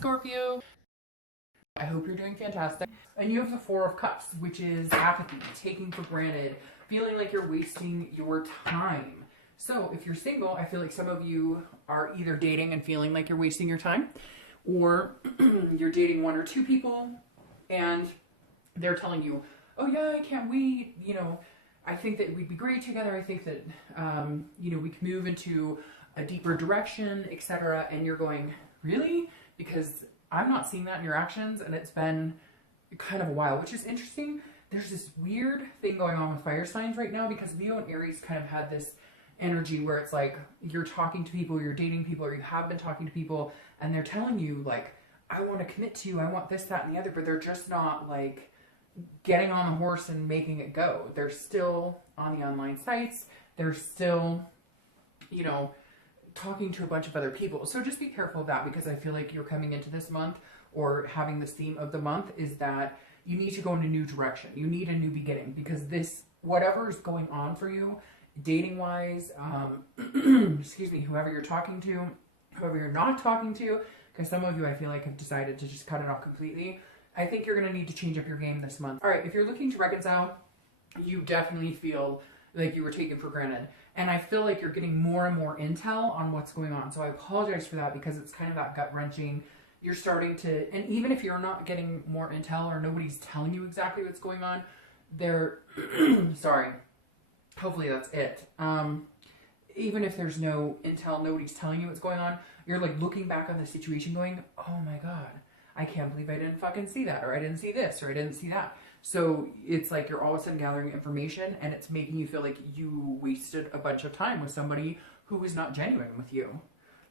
Scorpio. I hope you're doing fantastic. And you have the Four of Cups, which is apathy, taking for granted, feeling like you're wasting your time. So if you're single, I feel like some of you are either dating and feeling like you're wasting your time, or you're dating one or two people and they're telling you, oh yeah, I can't wait, I think that we'd be great together. I think that, we can move into a deeper direction, etc. And you're going, really? Because I'm not seeing that in your actions, and it's been kind of a while, which is interesting. There's this weird thing going on with fire signs right now because Leo and Aries kind of had this energy where it's like you're talking to people, you're dating people, or you have been talking to people, and they're telling you like, I want to commit to you, I want this, that, and the other, but they're just not like getting on the horse and making it go. They're still on the online sites. They're still, talking to a bunch of other people. So just be careful of that, because I feel like you're coming into this month, or having this theme of the month is that you need to go in a new direction. You need a new beginning, because this, whatever is going on for you, dating wise, excuse me, whoever you're talking to, whoever you're not talking to, because some of you I feel like have decided to just cut it off completely. I think you're going to need to change up your game this month. All right, if you're looking to reconcile, you definitely feel like you were taken for granted. And I feel like you're getting more and more intel on what's going on. So I apologize for that, because it's kind of that gut wrenching. You're starting to, and even if you're not getting more intel or nobody's telling you exactly what's going on, they're, sorry, hopefully that's it. Even if there's no intel, nobody's telling you what's going on, you're like looking back on the situation going, oh my God, I can't believe I didn't fucking see that, or I didn't see this, or I didn't see that. So it's like you're all of a sudden gathering information, and it's making you feel like you wasted a bunch of time with somebody who was not genuine with you.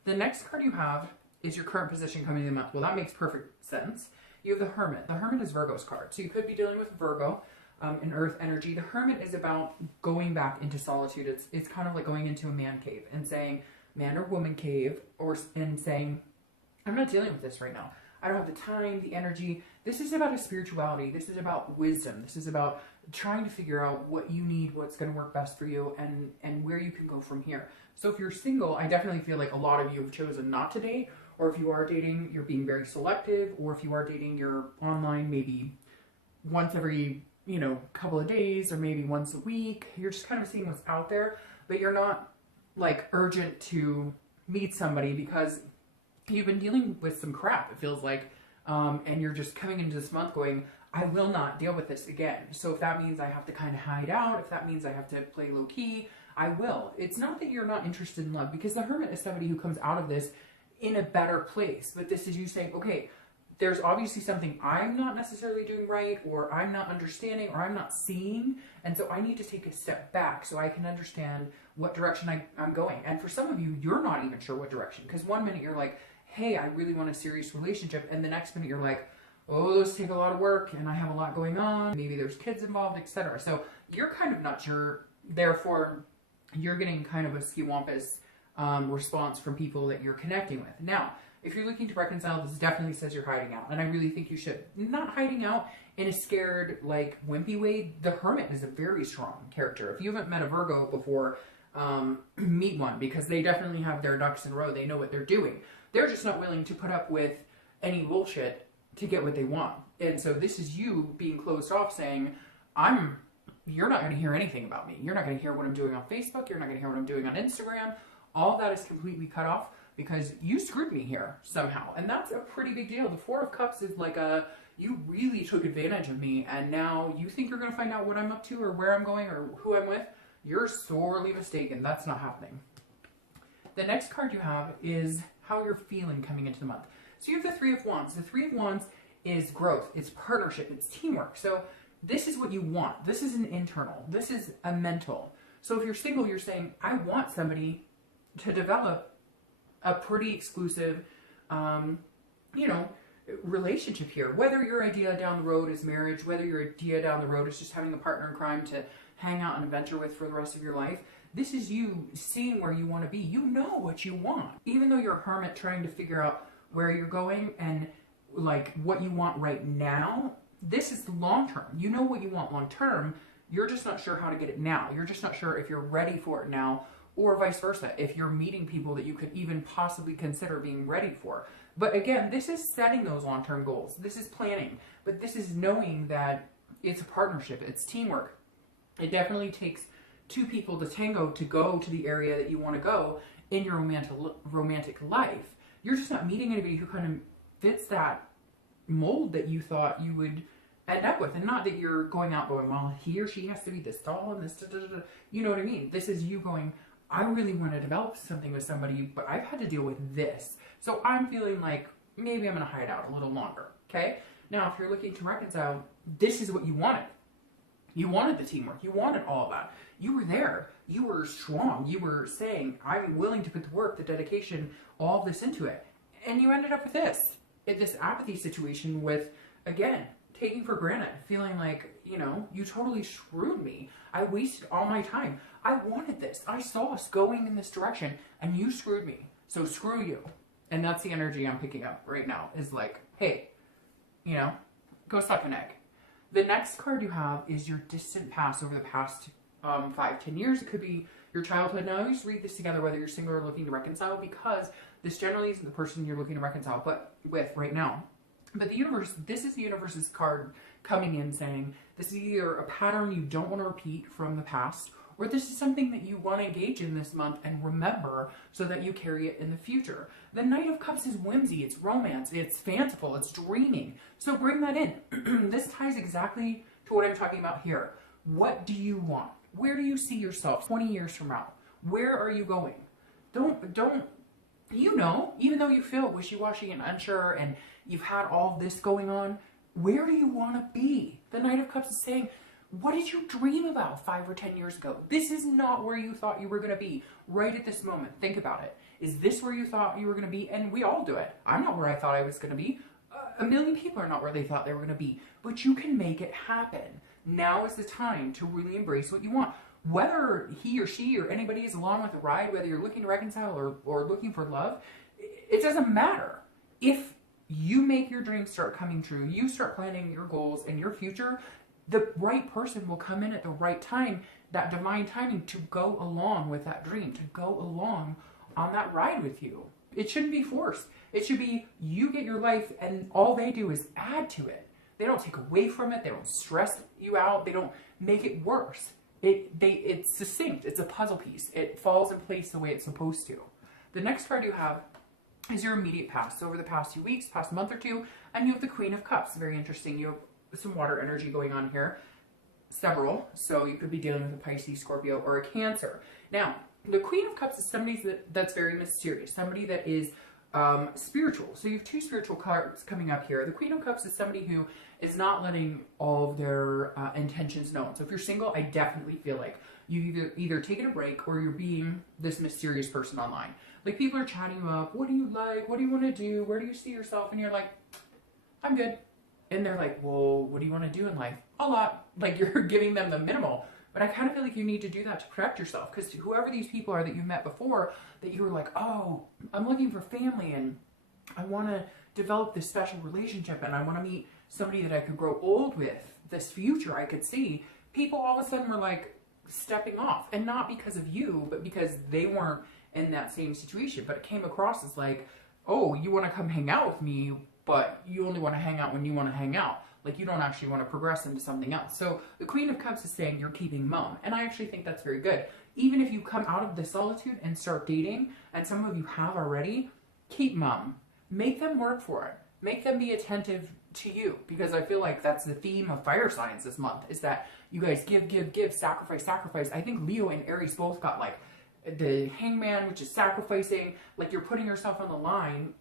The next card you have is your current position coming in the month. Well, that makes perfect sense. You have the Hermit. The Hermit is Virgo's card. So you could be dealing with Virgo, in Earth energy. The Hermit is about going back into solitude. It's kind of like going into a man cave and saying, man or woman cave, and saying, I'm not dealing with this right now. I don't have the time, the energy. This is about a spirituality. This is about wisdom. This is about trying to figure out what you need, what's going to work best for you, and where you can go from here. So if you're single, I definitely feel like a lot of you have chosen not to date, or if you are dating, you're being very selective, or if you are dating, you're online maybe once every, couple of days, or maybe once a week. You're just kind of seeing what's out there, but you're not like urgent to meet somebody because you've been dealing with some crap, it feels like, and you're just coming into this month going, I will not deal with this again. So if that means I have to kind of hide out, if that means I have to play low key, I will. It's not that you're not interested in love, because the Hermit is somebody who comes out of this in a better place. But this is you saying, okay, there's obviously something I'm not necessarily doing right, or I'm not understanding, or I'm not seeing. And so I need to take a step back so I can understand what direction I'm going. And for some of you, you're not even sure what direction. Because one minute you're like, hey, I really want a serious relationship. And the next minute you're like, oh, those take a lot of work and I have a lot going on. Maybe there's kids involved, etc. So you're kind of not sure. Therefore, you're getting kind of a skiwampus response from people that you're connecting with. Now, if you're looking to reconcile, this definitely says you're hiding out. And I really think you should. Not hiding out in a scared, like, wimpy way. The Hermit is a very strong character. If you haven't met a Virgo before, meet one, because they definitely have their ducks in a row. They know what they're doing. They're just not willing to put up with any bullshit to get what they want. And so this is you being closed off, saying, you're not going to hear anything about me. You're not going to hear what I'm doing on Facebook. You're not going to hear what I'm doing on Instagram. All of that is completely cut off because you screwed me here somehow. And that's a pretty big deal. The Four of Cups is like you really took advantage of me, and now you think you're going to find out what I'm up to or where I'm going or who I'm with. You're sorely mistaken. That's not happening. The next card you have is how you're feeling coming into the month. So you have the Three of Wands. The Three of Wands is growth, it's partnership, it's teamwork. So this is what you want. This is an internal. This is a mental. So if you're single, you're saying, I want somebody to develop a pretty exclusive, relationship here. Whether your idea down the road is marriage, whether your idea down the road is just having a partner in crime to hang out and adventure with for the rest of your life, this is you seeing where you want to be. You know what you want. Even though you're a hermit trying to figure out where you're going and like what you want right now, this is long term. You know what you want long term. You're just not sure how to get it now. You're just not sure if you're ready for it now, or vice versa. If you're meeting people that you could even possibly consider being ready for. But again, this is setting those long-term goals. This is planning. But this is knowing that it's a partnership. It's teamwork. It definitely takes two people to tango to go to the area that you want to go in your romantic life. You're just not meeting anybody who kind of fits that mold that you thought you would end up with. And not that you're going out going, well, he or she has to be this tall and this, da, da, da. You know what I mean? This is you going, I really want to develop something with somebody, but I've had to deal with this. So I'm feeling like maybe I'm going to hide out a little longer. Okay? Now, if you're looking to reconcile, this is what you wanted. You wanted the teamwork. You wanted all of that. You were there. You were strong. You were saying, I'm willing to put the work, the dedication, all of this into it. And you ended up with this apathy situation with, again, taking for granted, feeling like, you totally screwed me. I wasted all my time. I wanted this. I saw us going in this direction, and you screwed me. So screw you. And that's the energy I'm picking up right now, is like, hey, go suck an egg. The next card you have is your distant past over the past 5-10 years. It could be your childhood. Now, I always read this together, whether you're single or looking to reconcile, because this generally isn't the person you're looking to reconcile with right now. But the universe, this is the universe's card coming in saying, this is either a pattern you don't want to repeat from the past, or this is something that you want to engage in this month and remember so that you carry it in the future. The Knight of Cups is whimsy, it's romance, it's fanciful, it's dreaming. So bring that in. This ties exactly to what I'm talking about here. What do you want? Where do you see yourself 20 years from now? Where are you going? Don't, even though you feel wishy-washy and unsure and you've had all this going on, where do you want to be? The Knight of Cups is saying, what did you dream about 5 or 10 years ago? This is not where you thought you were going to be right at this moment. Think about it. Is this where you thought you were going to be? And we all do it. I'm not where I thought I was going to be. A million people are not where they thought they were going to be. But you can make it happen. Now is the time to really embrace what you want. Whether he or she or anybody is along with the ride, whether you're looking to reconcile or looking for love, it doesn't matter. If you make your dreams start coming true, you start planning your goals and your future, the right person will come in at the right time, that divine timing, to go along with that dream, to go along on that ride with you. It shouldn't be forced. It should be you get your life and all they do is add to it. They don't take away from it. They don't stress you out. They don't make it worse. It's succinct. It's a puzzle piece. It falls in place the way it's supposed to. The next card you have is your immediate past. So over the past few weeks, past month or two, and you have the Queen of Cups. Very interesting. You have some water energy going on here. Several. So you could be dealing with a Pisces, Scorpio, or a Cancer. Now, the Queen of Cups is somebody that's very mysterious. Somebody that is spiritual. So you have two spiritual cards coming up here. The Queen of Cups is somebody who is not letting all of their intentions known. So if you're single, I definitely feel like you've either taken a break or you're being this mysterious person online. Like, people are chatting you up. What do you like? What do you want to do? Where do you see yourself? And you're like, I'm good. And they're like, well, what do you want to do in life? A lot. Like, you're giving them the minimal. But I kind of feel like you need to do that to protect yourself, because whoever these people are that you met before, that you were like, oh, I'm looking for family and I want to develop this special relationship and I want to meet somebody that I could grow old with, this future I could see. People all of a sudden were like stepping off, and not because of you, but because they weren't in that same situation. But it came across as like, oh, you want to come hang out with me, but you only want to hang out when you want to hang out. Like, you don't actually want to progress into something else. So the Queen of Cups is saying you're keeping mum. And I actually think that's very good. Even if you come out of the solitude and start dating, and some of you have already, keep mum. Make them work for it. Make them be attentive to you. Because I feel like that's the theme of fire signs this month, is that you guys give, sacrifice. I think Leo and Aries both got like the hangman, which is sacrificing. Like, you're putting yourself on the line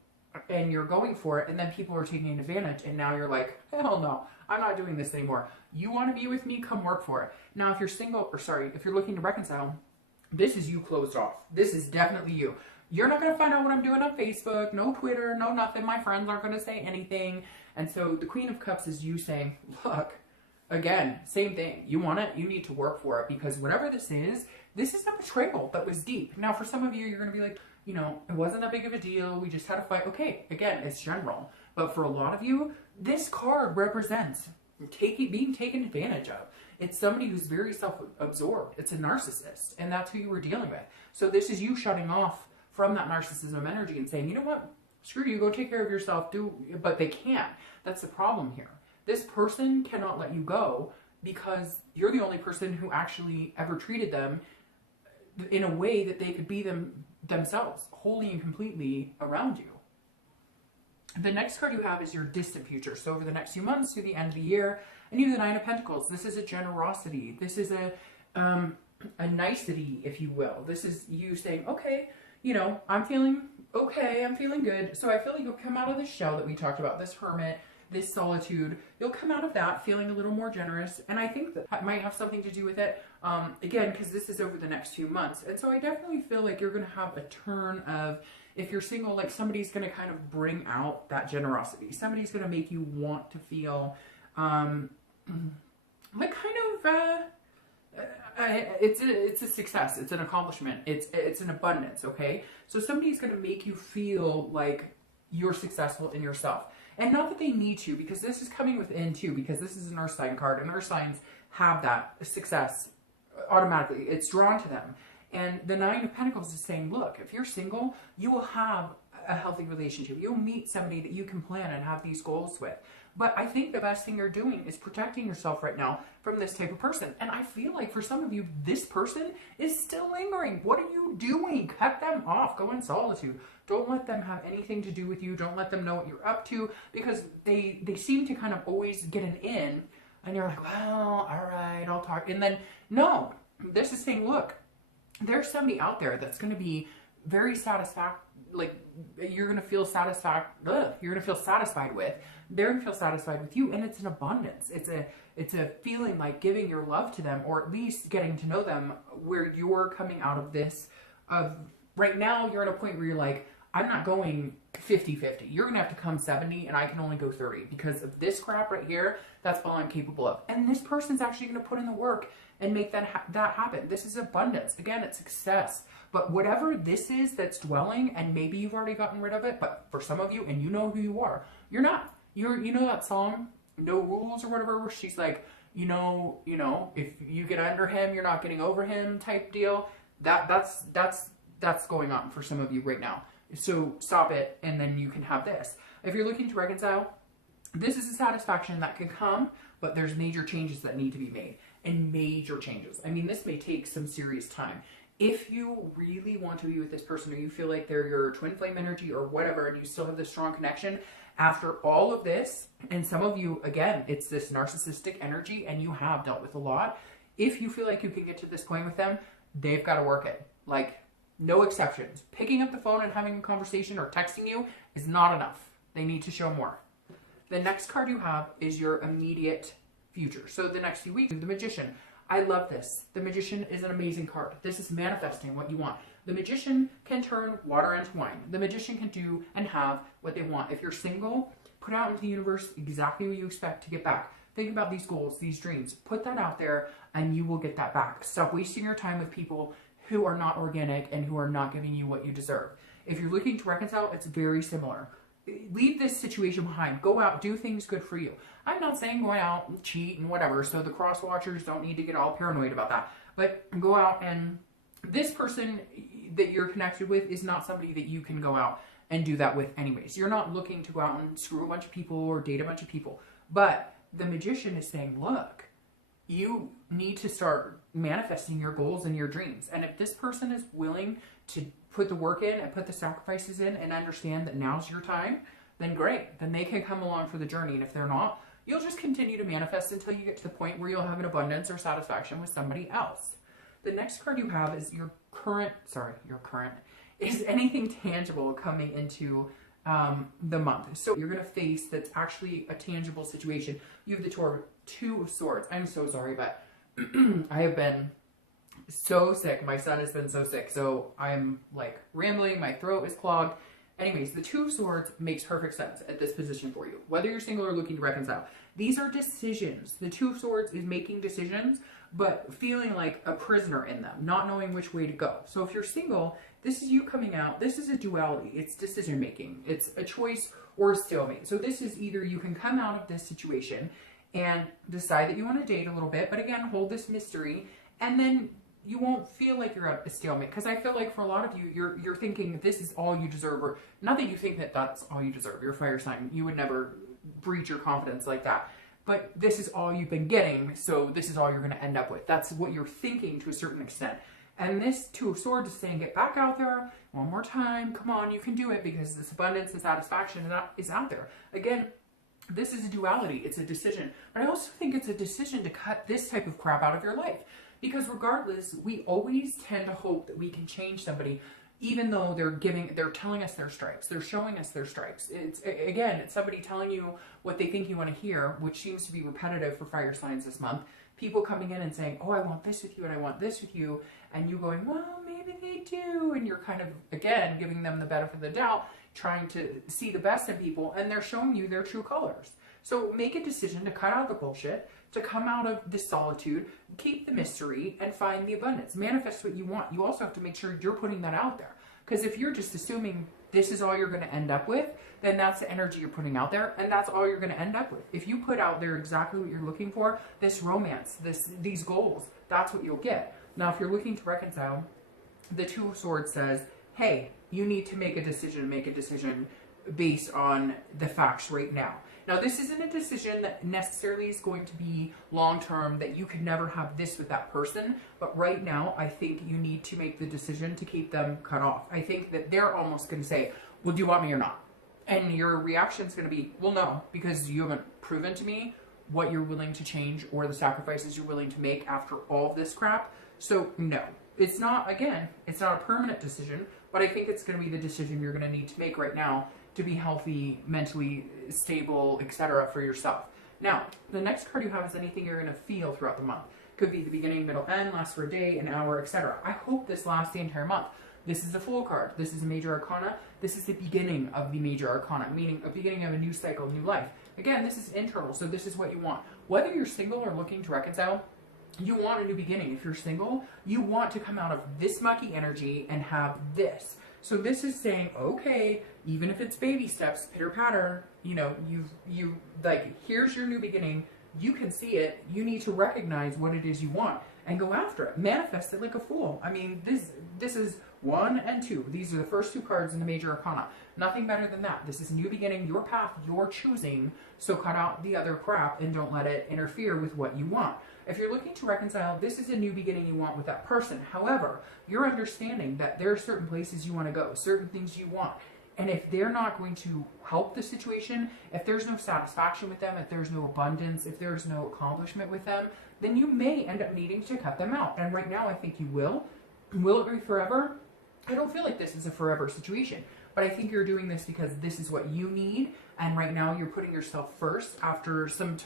and you're going for it, and then people are taking advantage, and now you're like, hell no, I'm not doing this anymore. You want to be with me? Come work for it. Now, if you're single, if you're looking to reconcile, this is you closed off. This is definitely you. You're not going to find out what I'm doing on Facebook, no Twitter, no nothing. My friends aren't going to say anything. And so the Queen of Cups is you saying, look, again, same thing. You want it, you need to work for it, because whatever this is a betrayal that was deep. Now, for some of you, you're going to be like, it wasn't that big of a deal. We just had a fight. Okay, again, it's general. But for a lot of you, this card represents being taken advantage of. It's somebody who's very self-absorbed. It's a narcissist, and that's who you were dealing with. So this is you shutting off from that narcissism energy and saying, you know what? Screw you, go take care of yourself, but they can't. That's the problem here. This person cannot let you go because you're the only person who actually ever treated them in a way that they could be themselves, wholly and completely around you. The next card you have is your distant future. So over the next few months to the end of the year, and you have the Nine of Pentacles. This is a generosity. This is a nicety, if you will. This is you saying, okay, you know, I'm feeling okay, I'm feeling good. So I feel like you'll come out of this shell that we talked about, this hermit, this solitude. You'll come out of that feeling a little more generous. And I think that might have something to do with it. Again, because this is over the next few months. And so I definitely feel like you're going to have a turn of, if you're single, like somebody's going to kind of bring out that generosity. Somebody's going to make you want to feel like kind of, it's a success. It's an accomplishment. It's an abundance. Okay. So somebody's going to make you feel like you're successful in yourself, and not that they need to, because this is coming within too, because this is an earth sign card, and earth signs have that success automatically. It's drawn to them. And the Nine of Pentacles is saying, look, if you're single, you will have a healthy relationship. You'll meet somebody that you can plan and have these goals with. But I think the best thing you're doing is protecting yourself right now from this type of person. And I feel like for some of you, this person is still lingering. What are you doing? Cut them off. Go in solitude. Don't let them have anything to do with you. Don't let them know what you're up to, because they seem to kind of always get an in, and you're like, well, all right, I'll talk. And then, no, this is saying, look, there's somebody out there that's going to be very like you're going to feel satisfied with. They're going to feel satisfied with you, and it's an abundance. It's a feeling like giving your love to them, or at least getting to know them, where you're coming out of this. Right now, you're at a point where you're like, I'm not going 50-50. You're going to have to come 70, and I can only go 30 because of this crap right here. That's all I'm capable of. And this person's actually going to put in the work and make that happen. This is abundance. Again, it's success. But whatever this is that's dwelling, and maybe you've already gotten rid of it, but for some of you, and you know who you are, you're not. You know that song, No Rules or whatever, where she's like, you know, if you get under him, you're not getting over him type deal. That's going on for some of you right now. So stop it, and then you can have this. If you're looking to reconcile, this is a satisfaction that can come, but there's major changes that need to be made. And major changes. I mean, this may take some serious time. If you really want to be with this person, or you feel like they're your twin flame energy or whatever, and you still have this strong connection after all of this, and some of you, again, it's this narcissistic energy, and you have dealt with a lot. If you feel like you can get to this point with them, they've got to work it. Like, no exceptions. Picking up the phone and having a conversation or texting you is not enough. They need to show more. The next card you have is your immediate future. So the next few weeks, the Magician. I love this. The Magician is an amazing card. This is manifesting what you want. The Magician can turn water into wine. The Magician can do and have what they want. If you're single, put out into the universe exactly what you expect to get back. Think about these goals, these dreams. Put that out there, and you will get that back. Stop wasting your time with people who are not organic and who are not giving you what you deserve. If you're looking to reconcile, it's very similar. Leave this situation behind. Go out, do things good for you. I'm not saying go out and cheat and whatever, so the cross watchers don't need to get all paranoid about that. But go out, and this person that you're connected with is not somebody that you can go out and do that with anyways. You're not looking to go out and screw a bunch of people or date a bunch of people. But the Magician is saying, look, you need to start manifesting your goals and your dreams. And if this person is willing to put the work in and put the sacrifices in and understand that now's your time, then great. Then they can come along for the journey. And if they're not, you'll just continue to manifest until you get to the point where you'll have an abundance or satisfaction with somebody else. The next card you have is is anything tangible coming into the month. So you're going to face that's actually a tangible situation. You have the Two of Swords. I'm so sorry, but I have been so sick. My son has been so sick. So I'm like rambling. My throat is clogged. Anyways, the Two of Swords makes perfect sense at this position for you. Whether you're single or looking to reconcile. These are decisions. The Two of Swords is making decisions, but feeling like a prisoner in them, not knowing which way to go. So if you're single, this is you coming out. This is a duality. It's decision making. It's a choice or a stalemate. So this is either you can come out of this situation and decide that you want to date a little bit, but again, hold this mystery, and then you won't feel like you're at a stalemate. Because I feel like for a lot of you, you're thinking this is all you deserve, or not that you think that that's all you deserve. You're a fire sign. You would never breach your confidence like that. But this is all you've been getting, so this is all you're going to end up with. That's what you're thinking to a certain extent. And this Two of Swords is saying, get back out there one more time. Come on, you can do it, because this abundance and satisfaction is out there. Again, this is a duality. It's a decision. But I also think it's a decision to cut this type of crap out of your life. Because regardless, we always tend to hope that we can change somebody, even though they're telling us their stripes. They're showing us their stripes. It's somebody telling you what they think you want to hear, which seems to be repetitive for fire signs this month. People coming in and saying, oh, I want this with you and I want this with you. And you going, well, maybe they do. And you're kind of, again, giving them the benefit of the doubt, trying to see the best in people. And they're showing you their true colors. So make a decision to cut out the bullshit, to come out of the solitude, keep the mystery, and find the abundance. Manifest what you want. You also have to make sure you're putting that out there. Because if you're just assuming this is all you're going to end up with, then that's the energy you're putting out there, and that's all you're going to end up with. If you put out there exactly what you're looking for, this romance, these goals, that's what you'll get. Now, if you're looking to reconcile, the Two of Swords says, hey, you need to make a decision based on the facts right now. Now, this isn't a decision that necessarily is going to be long-term, that you could never have this with that person. But right now, I think you need to make the decision to keep them cut off. I think that they're almost going to say, well, do you want me or not? And your reaction is going to be, well, no, because you haven't proven to me what you're willing to change or the sacrifices you're willing to make after all of this crap. So, no. It's not a permanent decision, but I think it's going to be the decision you're going to need to make right now to be healthy, mentally stable, etc. for yourself. Now, the next card you have is anything you're going to feel throughout the month. Could be the beginning, middle, end, lasts for a day, an hour, etc. I hope this lasts the entire month. This is the Fool card. This is a major arcana. This is the beginning of the major arcana, meaning a beginning of a new cycle, new life. Again, this is internal, so this is what you want. Whether you're single or looking to reconcile, you want a new beginning. If you're single, you want to come out of this mucky energy and have this. So this is saying, okay, even if it's baby steps, pitter patter, you like, here's your new beginning. You can see it. You need to recognize what it is you want and go after it. Manifest it like a fool. I mean, this is 1 and 2. These are the first 2 cards in the major arcana. Nothing better than that. This is a new beginning, your path, you're choosing. So cut out the other crap and don't let it interfere with what you want. If you're looking to reconcile, this is a new beginning you want with that person. However, you're understanding that there are certain places you want to go, certain things you want. And if they're not going to help the situation, if there's no satisfaction with them, if there's no abundance, if there's no accomplishment with them, then you may end up needing to cut them out. And right now, I think you will. Will it be forever? I don't feel like this is a forever situation. But I think you're doing this because this is what you need. And right now, you're putting yourself first after some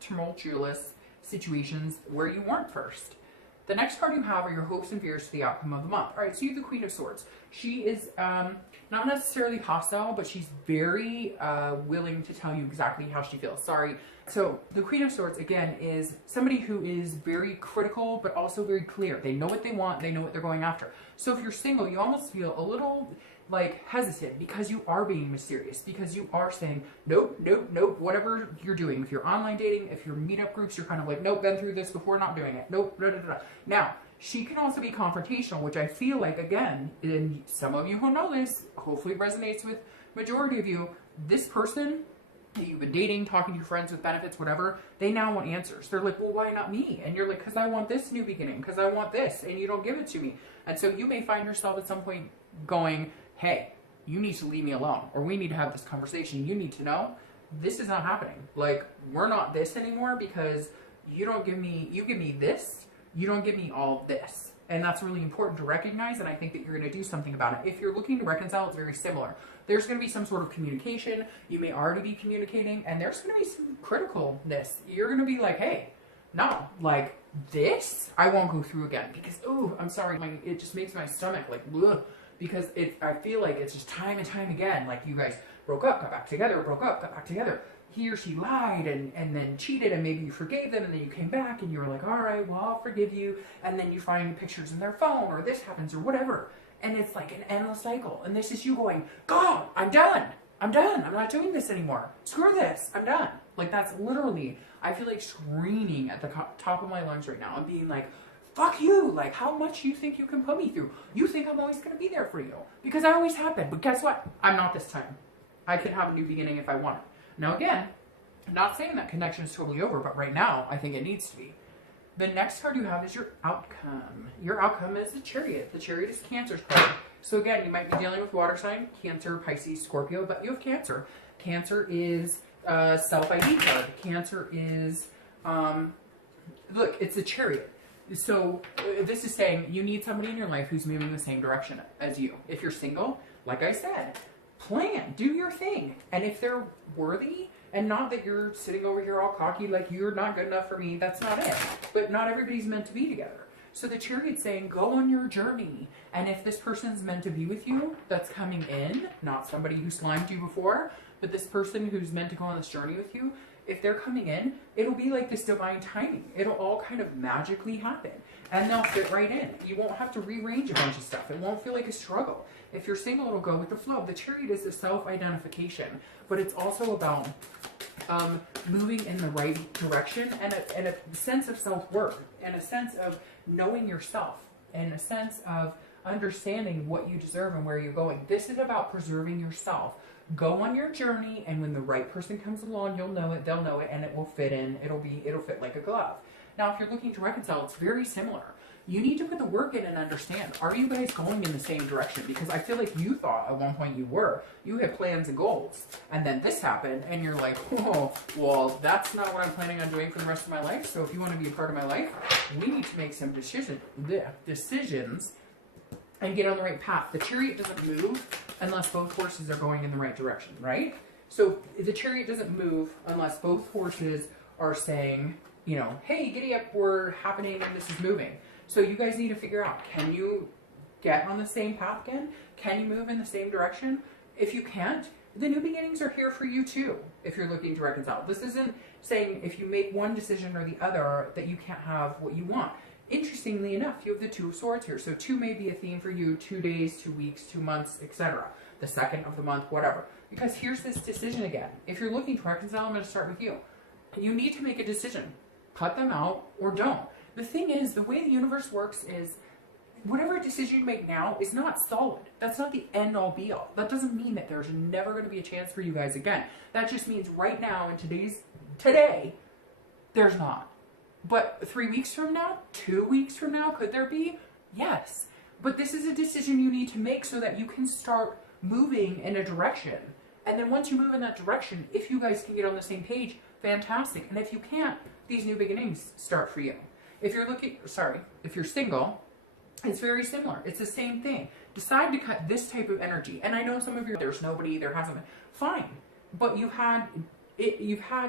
tumultuous situations where you weren't first. The next card you have are your hopes and fears for the outcome of the month. All right, so you have the Queen of Swords. She is not necessarily hostile, but she's very willing to tell you exactly how she feels. Sorry. So the Queen of Swords, again, is somebody who is very critical, but also very clear. They know what they want. They know what they're going after. So if you're single, you almost feel a little like hesitant because you are being mysterious, because you are saying, nope, nope, nope, whatever you're doing. If you're online dating, if you're meetup groups, you're kind of like, nope, been through this before, not doing it. Nope, da, da, da. Now, she can also be confrontational, which I feel like, again, and some of you who know this, hopefully resonates with majority of you, this person that you've been dating, talking to your friends with benefits, whatever, they now want answers. They're like, well, why not me? And you're like, because I want this new beginning, because I want this, and you don't give it to me. And so you may find yourself at some point going, hey, you need to leave me alone, or we need to have this conversation. You need to know this is not happening. Like, we're not this anymore because you give me this, you don't give me all of this. And that's really important to recognize, and I think that you're going to do something about it. If you're looking to reconcile, it's very similar. There's going to be some sort of communication. You may already be communicating, and there's going to be some criticalness. You're going to be like, hey, no, like, this I won't go through again because, ooh, I'm sorry, it just makes my stomach like, ugh. Because I feel like it's just time and time again, like you guys broke up, got back together, broke up, got back together. He or she lied and then cheated, and maybe you forgave them, and then you came back and you were like, all right, well, I'll forgive you. And then you find pictures in their phone, or this happens, or whatever. And it's like an endless cycle. And this is you going, God, I'm done. I'm done. I'm not doing this anymore. Screw this. I'm done. Like, that's literally, I feel like screaming at the top of my lungs right now and being like, fuck you. Like, how much you think you can put me through? You think I'm always going to be there for you. Because I always have been. But guess what? I'm not this time. I can have a new beginning if I want it. Now again, I'm not saying that connection is totally over, but right now, I think it needs to be. The next card you have is your outcome. Your outcome is the Chariot. The Chariot is Cancer's card. So again, you might be dealing with water sign, Cancer, Pisces, Scorpio, but you have Cancer. Cancer is self-ID card. Cancer is, look, it's the Chariot. So this is saying you need somebody in your life who's moving the same direction as you. If you're single, like I said, plan, do your thing. And if they're worthy, and not that you're sitting over here all cocky like you're not good enough for me, that's not it. But not everybody's meant to be together. So the Chariot's saying, go on your journey. And if this person's meant to be with you, that's coming in, not somebody who slimed you before, but this person who's meant to go on this journey with you, if they're coming in, it'll be like this divine timing. It'll all kind of magically happen. And they'll fit right in. You won't have to rearrange a bunch of stuff. It won't feel like a struggle. If you're single, it'll go with the flow. The Chariot is the self-identification, but it's also about moving in the right direction and a sense of self-worth and a sense of knowing yourself and a sense of understanding what you deserve and where you're going. This is about preserving yourself. Go on your journey, and when the right person comes along, you'll know it, they'll know it, and it will fit in. It'll fit like a glove. Now, if you're looking to reconcile, it's very similar. You need to put the work in and understand, are you guys going in the same direction? Because I feel like you thought at one point you were. You had plans and goals. And then this happened, and you're like, oh, well, that's not what I'm planning on doing for the rest of my life. So if you want to be a part of my life, we need to make some decisions and get on the right path. The Chariot doesn't move unless both horses are going in the right direction, right? So the Chariot doesn't move unless both horses are saying, you know, hey, giddy up, we're happening and this is moving. So you guys need to figure out, can you get on the same path again? Can you move in the same direction? If you can't, the new beginnings are here for you too, if you're looking to reconcile. This isn't saying if you make one decision or the other that you can't have what you want. Interestingly enough, you have the Two of Swords here. So 2 may be a theme for you, 2 days, 2 weeks, 2 months, etc. The second of the month, whatever. Because here's this decision again. If you're looking to reconcile, I'm going to start with you. You need to make a decision. Cut them out or don't. The thing is, the way the universe works is whatever decision you make now is not solid. That's not the end all be all. That doesn't mean that there's never going to be a chance for you guys again. That just means right now, in today, there's not. But 3 weeks from now, 2 weeks from now, could there be? Yes. But this is a decision you need to make so that you can start moving in a direction. And then once you move in that direction, if you guys can get on the same page, fantastic. And if you can't, these new beginnings start for you. If you're single, it's very similar. It's the same thing. Decide to cut this type of energy. And I know some of you, there's nobody, there hasn't been. Fine. But you've had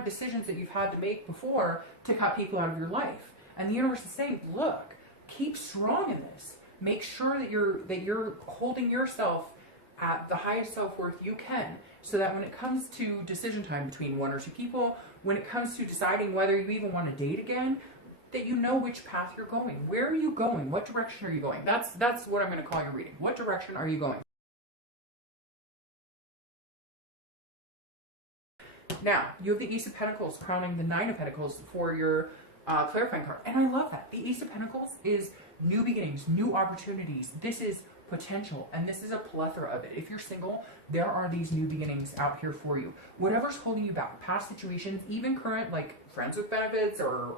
decisions that you've had to make before to cut people out of your life. And the universe is saying, look, keep strong in this. Make sure that you're holding yourself at the highest self-worth you can, so that when it comes to decision time between 1 or 2 people, when it comes to deciding whether you even want to date again, that you know which path you're going. Where are you going? What direction are you going? That's what I'm going to call your reading. What direction are you going? Now, you have the Ace of Pentacles crowning the 9 of Pentacles for your clarifying card. And I love that. The Ace of Pentacles is new beginnings, new opportunities. This is potential, and this is a plethora of it. If you're single, there are these new beginnings out here for you. Whatever's holding you back, past situations, even current, like friends with benefits, or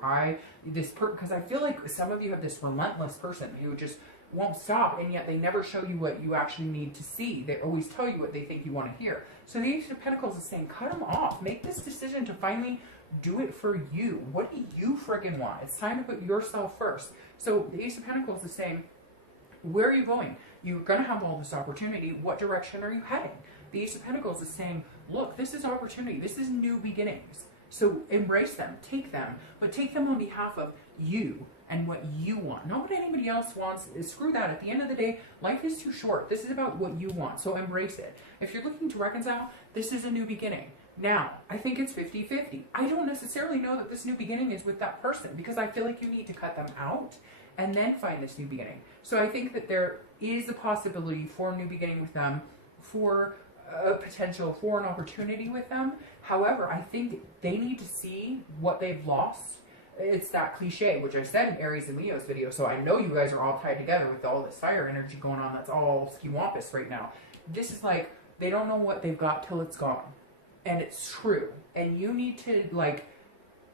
because I feel like some of you have this relentless person who just won't stop, and yet they never show you what you actually need to see. They always tell you what they think you want to hear. So the Ace of Pentacles is saying, cut them off. Make this decision to finally do it for you. What do you friggin' want? It's time to put yourself first. So the Ace of Pentacles is saying, where are you going? You're going to have all this opportunity. What direction are you heading? The Ace of Pentacles is saying, look, this is opportunity. This is new beginnings. So embrace them, take them, but take them on behalf of you and what you want. Not what anybody else wants. Screw that. At the end of the day, life is too short. This is about what you want. So embrace it. If you're looking to reconcile, this is a new beginning. Now, I think it's 50-50. I don't necessarily know that this new beginning is with that person, because I feel like you need to cut them out and then find this new beginning. So I think that there is a possibility for a new beginning with them, for a potential for an opportunity with them. However, I think they need to see what they've lost It's that cliche, which I said in Aries and Leo's video, so I know you guys are all tied together with all this fire energy going on that's all ski-wampus right now. This is like, they don't know what they've got till it's gone. And it's true. And you need to, like,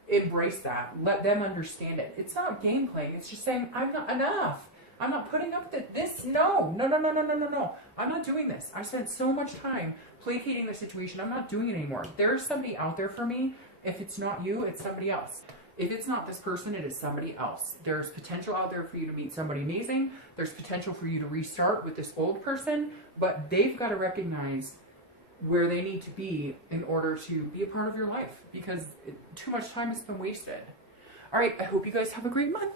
embrace that. Let them understand it. It's not game playing. It's just saying, I'm not enough. I'm not putting up with this. No. I'm not doing this. I spent so much time placating the situation. I'm not doing it anymore. There's somebody out there for me. If it's not you, it's somebody else. If it's not this person, it is somebody else. There's potential out there for you to meet somebody amazing. There's potential for you to restart with this old person, but they've got to recognize where they need to be in order to be a part of your life, because too much time has been wasted. All right, I hope you guys have a great month.